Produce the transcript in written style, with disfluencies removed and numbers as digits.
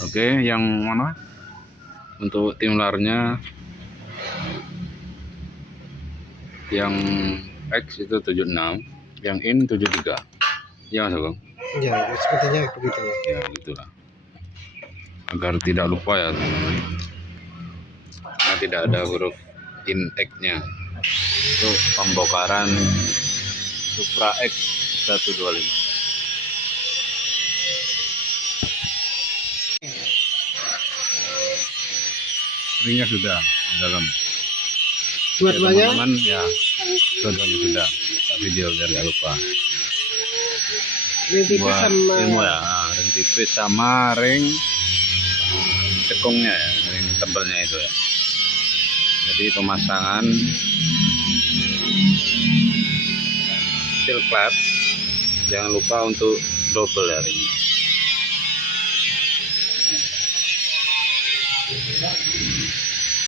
Oke, yang mana untuk timlarnya? Yang X itu 76, yang in 73. Ya Mas Bang? Ya, sepertinya begitu. Ya gitulah, agar tidak lupa ya teman-teman, karena tidak ada huruf in X-nya. Itu pembongkaran Supra X 125. Ringnya sudah di dalam. Dua-duanya teman-teman ya, dua-duanya sudah video biar nggak lupa. ring tipis Buat sama ilmu ya, ring tipis sama ring cekungnya ya, ring tebelnya itu ya. Jadi pemasangan steel clap jangan lupa untuk double ya ringnya.